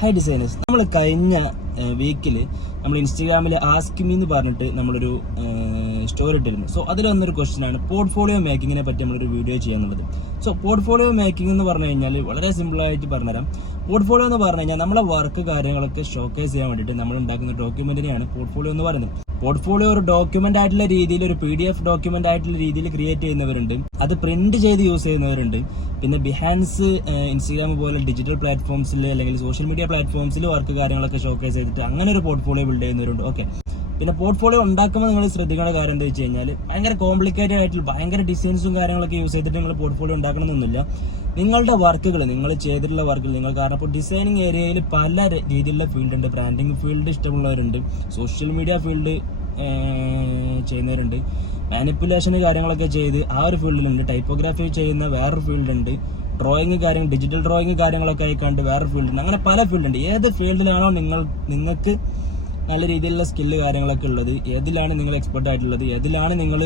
Hi designers, നമ്മൾ കഴിഞ്ഞ വീക്കിൽ നമ്മൾ ഇൻസ്റ്റാഗ്രാമിൽ ആസ്ക് മീ എന്ന് പറഞ്ഞിട്ട് നമ്മളൊരു സ്റ്റോറി ഇട്ടിരുന്നു. സോ അതിൽ വന്നൊരു ക്വസ്റ്റ്യൻ ആണ് പോർട്ട്ഫോളിയോ മേക്കിങ്ങിനെ പറ്റി നമ്മളൊരു വീഡിയോ ചെയ്യാന്നുള്ളത്. സോ പോർട്ട്ഫോളിയോ മേക്കിംഗ് എന്ന് പറഞ്ഞു കഴിഞ്ഞാൽ വളരെ സിമ്പിളായിട്ട് പറഞ്ഞുതരാം. പോർട്ട്ഫോളിയോ എന്ന് പറഞ്ഞു കഴിഞ്ഞാൽ നമ്മളെ വർക്ക് കാര്യങ്ങളൊക്കെ ഷോക്കേസ് ചെയ്യാൻ വേണ്ടിയിട്ട് നമ്മൾ ഉണ്ടാക്കുന്ന ഡോക്യുമെന്റിനെയാണ് പോർട്ട്ഫോളിയോ എന്ന് പറയുന്നത്. പോർട്ട്ഫോളിയോ ഒരു ഡോക്യുമെന്റ് ആയിട്ടുള്ള രീതിയിൽ, ഒരു PDF ഡോക്യുമെന്റ് ആയിട്ടുള്ള രീതിയിൽ ക്രിയേറ്റ് ചെയ്യുന്നവരുണ്ട്, അത് പ്രിന്റ് ചെയ്ത് യൂസ് ചെയ്യുന്നവരുണ്ട്. പിന്നെ ബിഹാൻസ്, ഇൻസ്റ്റാഗ്രാം പോലെ ഡിജിറ്റൽ പ്ലാറ്റ്ഫോംസിൽ അല്ലെങ്കിൽ സോഷ്യൽ മീഡിയ പ്ലാറ്റ്ഫോംസിൽ വർക്ക് കാര്യങ്ങളൊക്കെ ഷോക്കേസ് ചെയ്തിട്ട് അങ്ങനെ ഒരു പോർട്ട്ഫോളിയോ ബിൽഡ് ചെയ്യുന്നവരുണ്ട്. ഓക്കെ, പിന്നെ പോർട്ട്ഫോളിയോ ഉണ്ടാക്കുമ്പോൾ നിങ്ങൾ ശ്രദ്ധിക്കേണ്ട കാര്യം എന്താ വെച്ച് കഴിഞ്ഞാൽ ഭയങ്കര കോംപ്ലിക്കേറ്റഡ് ആയിട്ടുള്ള ഭയങ്കര ഡിസൈൻസും കാര്യങ്ങളൊക്കെ യൂസ് ചെയ്തിട്ട് നിങ്ങൾ പോർട്ട്ഫോളിയോ ഉണ്ടാക്കണമെന്നൊന്നുമില്ല. നിങ്ങളുടെ വർക്കുകൾ, നിങ്ങൾ ചെയ്തിട്ടുള്ള വർക്കുകൾ നിങ്ങൾ, കാരണം ഇപ്പോൾ ഡിസൈനിങ് ഏരിയയിൽ പല രീതിയിലുള്ള ഫീൽഡ് ഉണ്ട്. ബ്രാൻഡിങ് ഫീൽഡ് ഇഷ്ടമുള്ളവരുണ്ട്, സോഷ്യൽ മീഡിയ ഫീൽഡ് ചെയ്യുന്നവരുണ്ട്, മാനിപ്പുലേഷന് കാര്യങ്ങളൊക്കെ ചെയ്ത് ആ ഒരു ഫീൽഡിലുണ്ട്, ടൈപ്പോഗ്രാഫി ചെയ്യുന്ന വേറൊരു ഫീൽഡുണ്ട്, ഡ്രോയിങ് കാര്യങ്ങൾ, ഡിജിറ്റൽ ഡ്രോയിങ് കാര്യങ്ങളൊക്കെ ആയിക്കാണ്ട് വേറൊരു ഫീൽഡുണ്ട്. അങ്ങനെ പല ഫീൽഡുണ്ട്. ഏത് ഫീൽഡിലാണോ നിങ്ങൾക്ക് നല്ല രീതിയിലുള്ള സ്കില്ല് കാര്യങ്ങളൊക്കെ ഉള്ളത്, ഏതിലാണ് നിങ്ങൾ എക്സ്പെർട്ട് ആയിട്ടുള്ളത്, ഏതിലാണ് നിങ്ങൾ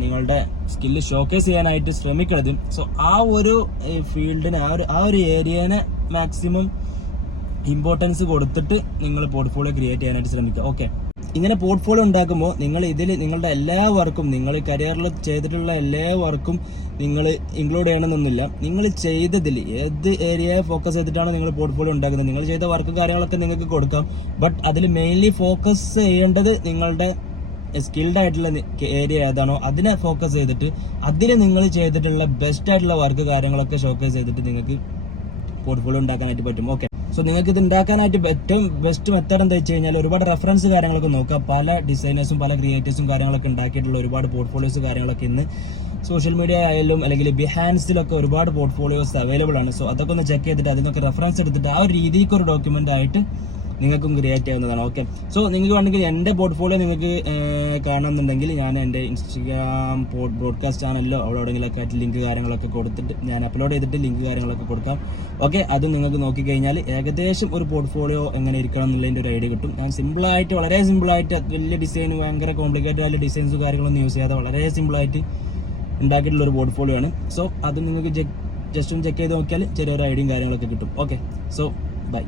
നിങ്ങളുടെ സ്കില്ല് ഷോക്കേസ് ചെയ്യാനായിട്ട് ശ്രമിക്കുന്നത്. സോ ആ ഒരു ഫീൽഡിന്, ആ ഒരു ഏരിയനെ മാക്സിമം ഇമ്പോർട്ടൻസ് കൊടുത്തിട്ട് നിങ്ങൾ പോർട്ട്ഫോളിയോ ക്രിയേറ്റ് ചെയ്യാനായിട്ട് ശ്രമിക്കുക. ഓക്കെ, ഇങ്ങനെ പോർട്ട്ഫോളിയോ ഉണ്ടാക്കുമ്പോൾ നിങ്ങൾ ഇതിൽ നിങ്ങളുടെ എല്ലാ വർക്കും, നിങ്ങൾ കരിയറിൽ ചെയ്തിട്ടുള്ള എല്ലാ വർക്കും നിങ്ങൾ ഇൻക്ലൂഡ് ചെയ്യണമെന്നൊന്നുമില്ല. നിങ്ങൾ ചെയ്തതിൽ ഏത് ഏരിയയെ ഫോക്കസ് ചെയ്തിട്ടാണ് നിങ്ങൾ പോർട്ട്ഫോളിയോ ഉണ്ടാക്കുന്നത്, നിങ്ങൾ ചെയ്ത വർക്ക് കാര്യങ്ങളൊക്കെ നിങ്ങൾക്ക് കൊടുക്കാം. ബട്ട് അതിൽ മെയിൻലി ഫോക്കസ് ചെയ്യേണ്ടത് നിങ്ങളുടെ സ്കിൽഡ് ആയിട്ടുള്ള ഏരിയ ഏതാണോ അതിനെ ഫോക്കസ് ചെയ്തിട്ട് അതിൽ നിങ്ങൾ ചെയ്തിട്ടുള്ള ബെസ്റ്റ് ആയിട്ടുള്ള വർക്ക് കാര്യങ്ങളൊക്കെ ഷോക്കേസ് ചെയ്തിട്ട് നിങ്ങൾക്ക് പോർട്ട്ഫോളിയോ ഉണ്ടാക്കാനായിട്ട് പറ്റും. ഓക്കെ, സോ നിങ്ങൾക്ക് ഇത് ഉണ്ടാക്കാനായിട്ട് ഏറ്റവും ബെസ്റ്റ് മെത്തേഡ് എന്താ വെച്ച് കഴിഞ്ഞാൽ ഒരുപാട് റെഫറൻസ് കാര്യങ്ങളൊക്കെ നോക്കുക. പല ഡിസൈനേഴ്സും പല ക്രിയേറ്റേഴ്സും കാര്യങ്ങളൊക്കെ ഉണ്ടാക്കിയിട്ടുള്ള ഒരുപാട് പോർട്ട്ഫോളിയോസ് കാര്യങ്ങളൊക്കെ ഇന്ന് സോഷ്യൽ മീഡിയ ആയാലും അല്ലെങ്കിൽ ബിഹാൻസിലൊക്കെ ഒരുപാട് പോർട്ട്ഫോളിയോസ് അവൈലബിൾ ആണ്. സോ അതൊക്കെ ഒന്ന് ചെക്ക് ചെയ്തിട്ട് അതിനൊക്കെ റെഫറൻസ് എടുത്തിട്ട് ആ ഒരു രീതിക്ക് ഒരു ഡോക്യുമെന്റ് ആയിട്ട് നിങ്ങൾക്കും ക്രിയേറ്റ് ചെയ്യാവുന്നതാണ്. ഓക്കെ, സോ നിങ്ങൾക്ക് വേണമെങ്കിൽ എൻ്റെ പോർട്ട്ഫോളിയോ നിങ്ങൾക്ക് കാണണമെന്നുണ്ടെങ്കിൽ ഞാൻ എൻ്റെ ഇൻസ്റ്റാഗ്രാം ബ്രോഡ്കാസ്റ്റ് ചാനലിലോ അവിടെ എവിടെയെങ്കിലൊക്കെ ആയിട്ട് ലിങ്ക് കാര്യങ്ങളൊക്കെ കൊടുത്തിട്ട് ഞാൻ അപ്ലോഡ് ചെയ്തിട്ട് ലിങ്ക് കാര്യങ്ങളൊക്കെ കൊടുക്കാം. ഓക്കെ, അത് നിങ്ങൾക്ക് നോക്കിക്കഴിഞ്ഞാൽ ഏകദേശം ഒരു പോർട്ട്ഫോളിയോ എങ്ങനെ ഇരിക്കണം എന്നുള്ളതിൻ്റെ ഒരു ഐഡിയ കിട്ടും. ഞാൻ സിമ്പിളായിട്ട്, വളരെ സിമ്പിളായിട്ട്, വലിയ ഡിസൈൻ, ഭയങ്കര കോംപ്ലിക്കേറ്റഡ് ആയിട്ടുള്ള ഡിസൈൻസ് കാര്യങ്ങളൊന്നും യൂസ് ചെയ്യാതെ വളരെ സിമ്പിളായിട്ട് ഉണ്ടാക്കിയിട്ടുള്ള ഒരു പോർട്ട്ഫോളിയോ ആണ്. സോ അത് നിങ്ങൾക്ക് ജസ്റ്റ് ഒന്ന് ചെക്ക് ചെയ്ത് നോക്കിയാൽ ചെറിയൊരു ഐഡിയയും കാര്യങ്ങളൊക്കെ കിട്ടും. Okay, so by.